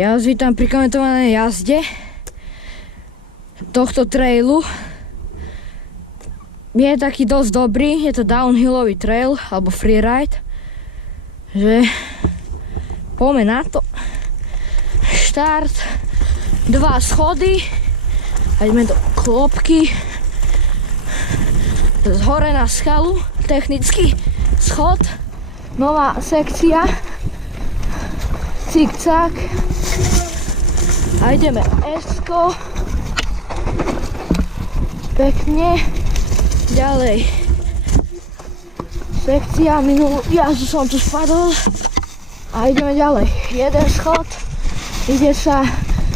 Ja vás vítam pri komentovanej jazde tohto trailu. Je taký dosť dobrý, je to downhillový trail alebo freeride. Že poďme na to. Štart, 2 schody a ideme do klopky. Z hore na skalu, technický schod, nová sekcia, cik-cak a ideme S-ko, pekne, ďalej sekcia, minulú jazdu som tu spadol a ideme ďalej, jeden schod, ide sa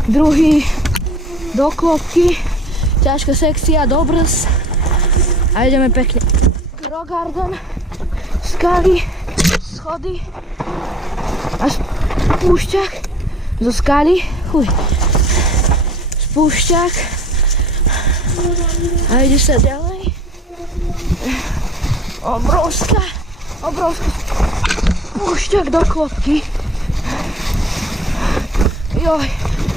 druhý do klopky, ťažká sekcia do brz a ideme pekne k rock garden, skaly, schody a spúšťak zo skaly, spúšťak a ide sa ďalej, obrovská spúšťak do klopky, joj,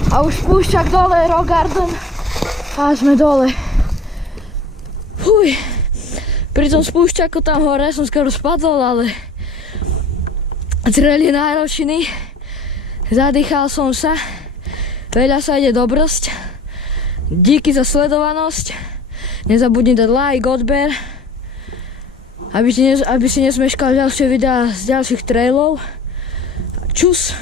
a už spúšťak dole, rock garden a sme dole. Pri tom spúšťaku tam hore som skoro spadol, ale trail je náročný, zadýchal som sa, veľa sa ide do brzd. Díky za sledovanosť, nezabudni dať like, odber, aby si nesmeškal ďalšie videá z ďalších trailov. Čus!